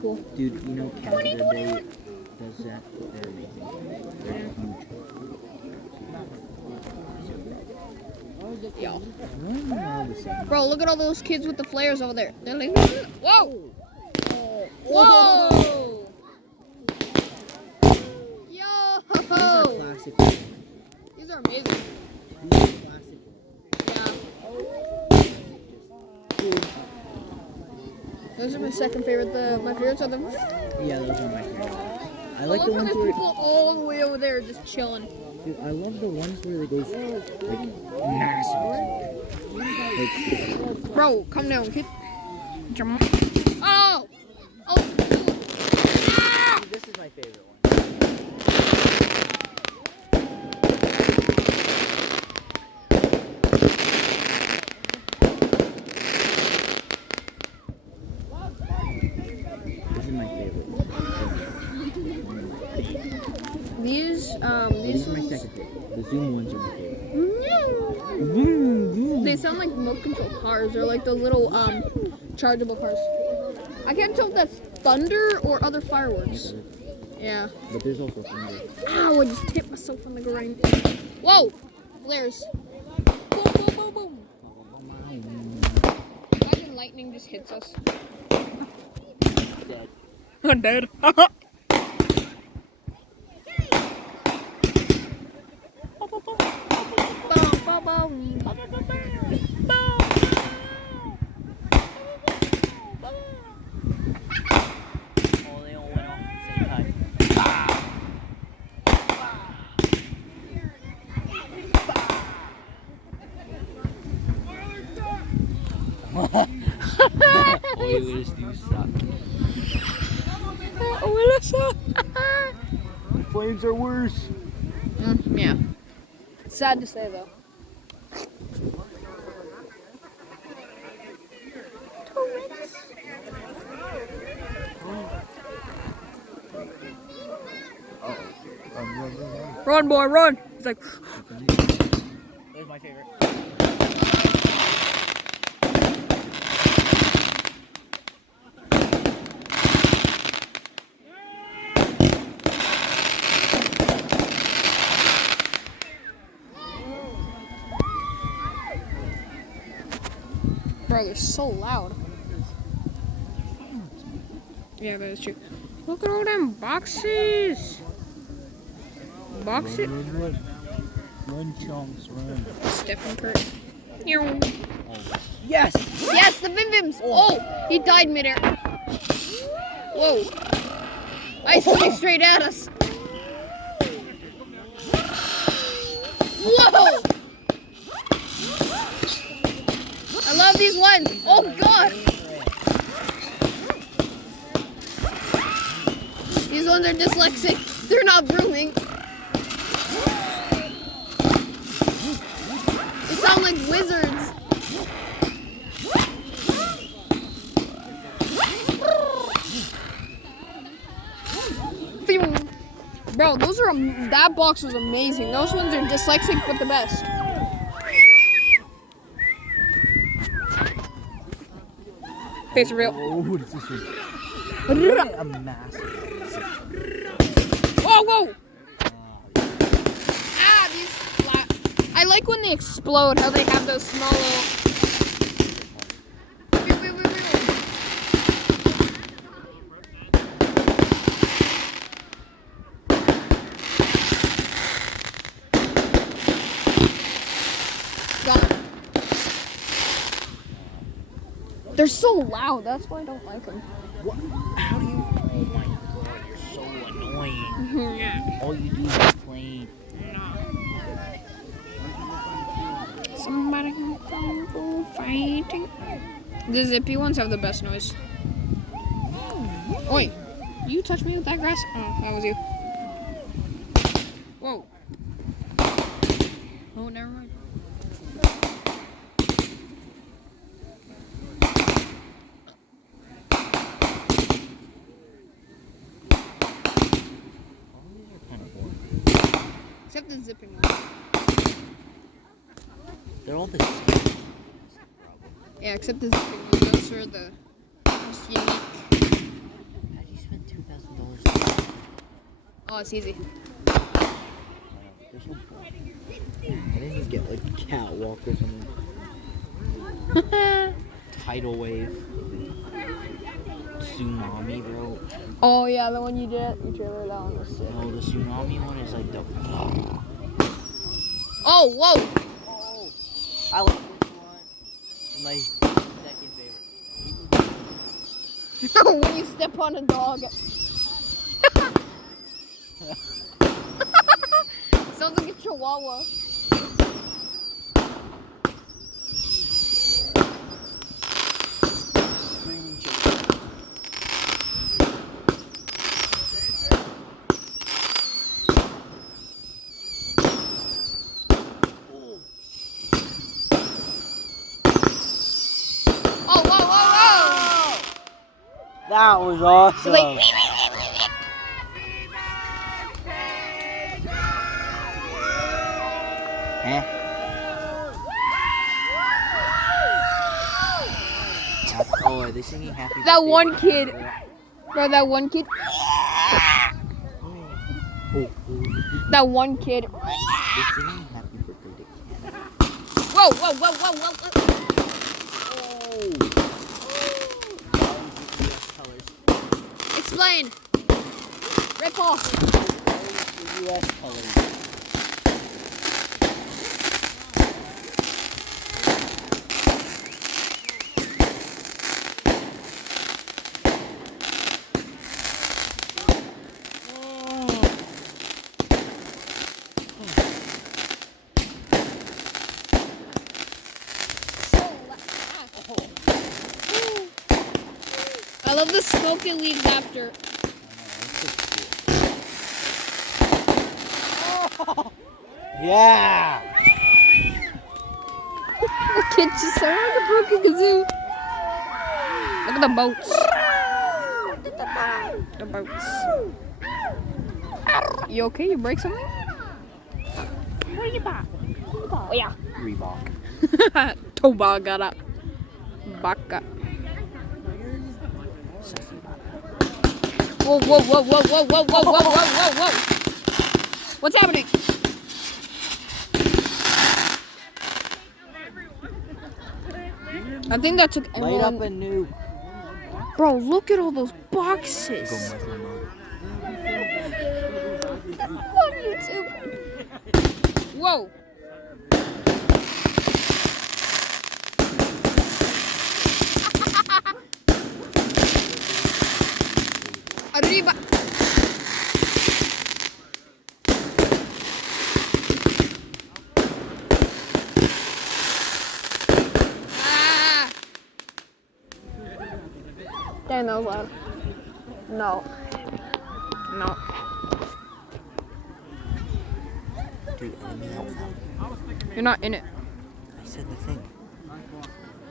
Cool. Dude, you know Canada Day does that? They're amazing. They're huge. Yo. They're all the same. Bro, look at all those kids with the flares over there. They're like, whoa! Whoa! Yo! These are classic. These are amazing. These are classic. Yeah. Those are my second favorite. My favorites are the. Yeah, those are my favorite. I I like love the when ones there's where. people all the way over there just chilling. Dude, I love the ones where it goes like massive. Like, Bro, come down, kid. Jump. Oh! Oh! Ah! this is my favorite one. This is my favorite. These These are my second favorite. The Zoom ones are my favorite. They sound like remote control cars or like those little chargeable cars. I can't tell if that's thunder or other fireworks. Yeah. But there's also thunder. Ow, I just hit myself on the ground. Whoa! Flares. Boom, boom, boom, boom. Imagine lightning just hits us. Dead. I'm dead. Oh, they all went off at the same time. Oilers do suck. The Flames are worse. Yeah. Sad to say though. Run, boy, run! He's like, There's my favorite. bro, they're so loud. Yeah, that is true. Look at all them boxes. Boxes. Run, chunks, run. Stephen Curry. Ew. Yes! Yes, the Vim Vims. Oh, he died midair. Whoa. Ice coming straight at us. Whoa! I love these ones. Oh, God. These ones are dyslexic. They're not brooming. They sound like wizards. Bro, those are that box was amazing. Those ones are dyslexic, but the best. Face real. Oh, what is this one? A massive. Whoa, whoa! Ah, these flat. I like when they explode. How they have those small little. They're so loud, that's why I don't like them. What? How do you? Oh my god, you're so annoying. Yeah. All you do is complain. Somebody come fighting. The zippy ones have the best noise. Oi, you touched me with that grass? Oh, that was you. Whoa. Oh, never mind. Except the zipping ones. They're all the same. Yeah, except the zipping ones. Those are the most unique. Oh, it's easy. This one? I didn't even get like catwalk or something. Tidal wave. Tsunami, bro. Oh yeah, the one you did. You trailer that one was sick. No, the tsunami one is like the. Oh, whoa! Oh, I like this one. My second favorite. When you step on a dog. Sounds like a chihuahua. Screaming chicken. Oh, whoa, whoa, whoa! That was awesome. Like, Eh? Oh, are they singing happy birthday? that one kid. Bro, that one kid. Oh, That one kid. they're singing happy birthday to Canada. Whoa, whoa, whoa, whoa, whoa, whoa. Explain. Red ball. The US colors. I love the smoke it leaves after. Yeah! The kid just sounded like a broken kazoo. Look at the boats. The boats. You okay? You break something? What are you back? Oh yeah. Reebok. Tobagara. Baka. Whoa, whoa, whoa, whoa, whoa, whoa, whoa, whoa, whoa, whoa, whoa. What's happening? I think that took Light up everyone. a nuke. Bro, look at all those boxes. On YouTube. Whoa. Arriba. Ah. Dang, that was loud. No. No. Dude, enemy outfit. You're not in it. I said the thing.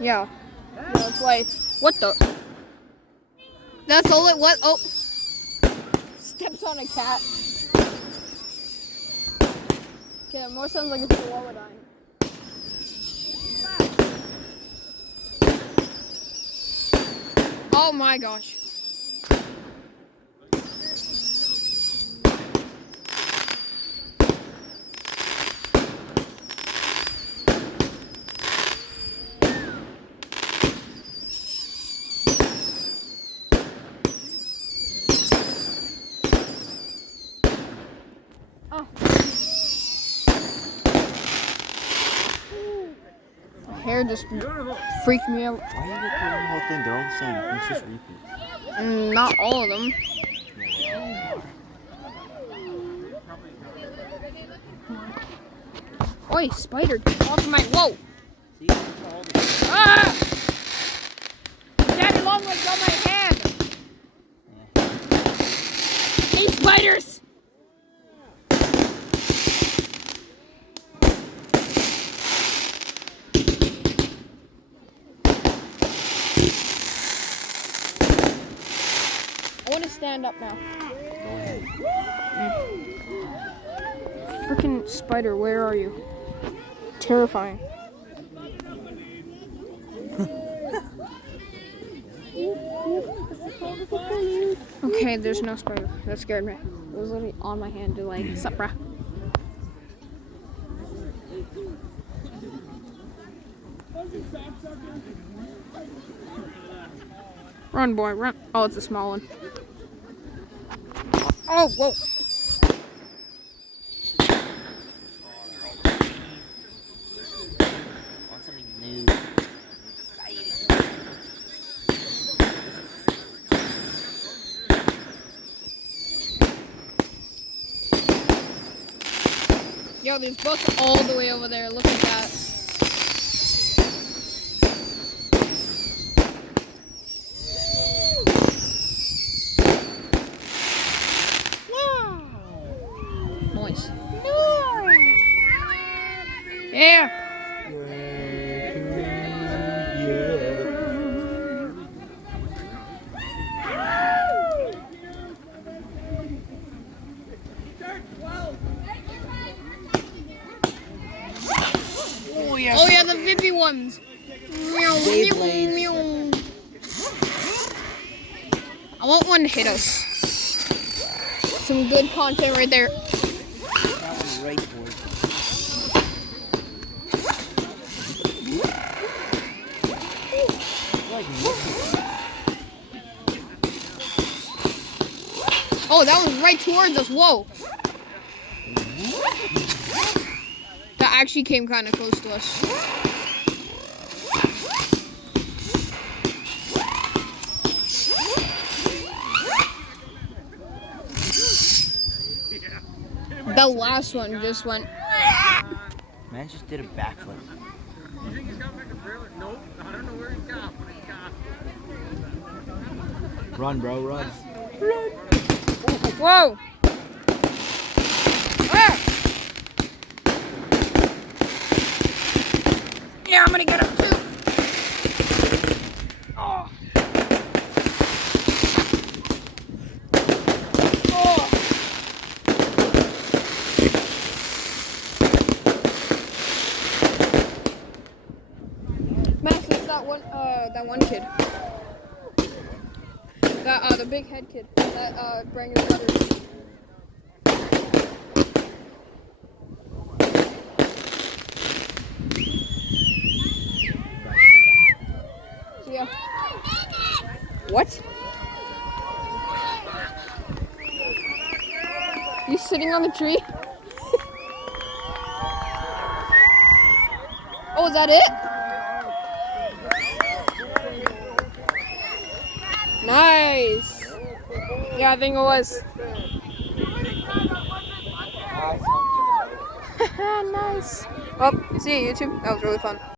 Yeah. That's why. What the? That's all it was. Oh. Steps on a cat. Okay, that more sounds like a chihuahua dying. Oh my gosh. Oh. My hair just freaked me out. Why are you recording the whole thing? They're all the same. It's just repeats. Not all of them. Oi, spider, get off my. Whoa! See, it's all the same. Ah! Daddy Longlegs on my hand! Hey, spiders! I want to stand up now. Go ahead. Freaking spider, where are you? Terrifying. Okay, there's no spider. That scared me. It was literally on my hand to like, sup, bruh. Run, boy, run. Oh, it's a small one. Oh, whoa. Want something new. Yo, there's books all the way over there. Look at that. Nice. Yeah. Oh yeah. Oh yeah, the Vippy ones. Meow, meow, Beyblades. meow. I want one to hit us. Some good content right there. That one right for it. Like Oh, that was right towards us. Whoa. That actually came kind of close to us. The last one just went. man just did a backflip. You think he's got back a trailer? Nope. I don't know where he's got, but he's got. Run, bro, run. Whoa! Ah! Yeah, I'm gonna get him too. Oh. Oh. Max, it's that one kid. That the big head kid. That bring his brothers. Yeah. What? You sitting on the tree? Oh, is that it? Nice. Yeah, I think it was. Nice. Well, see you, YouTube. That was really fun.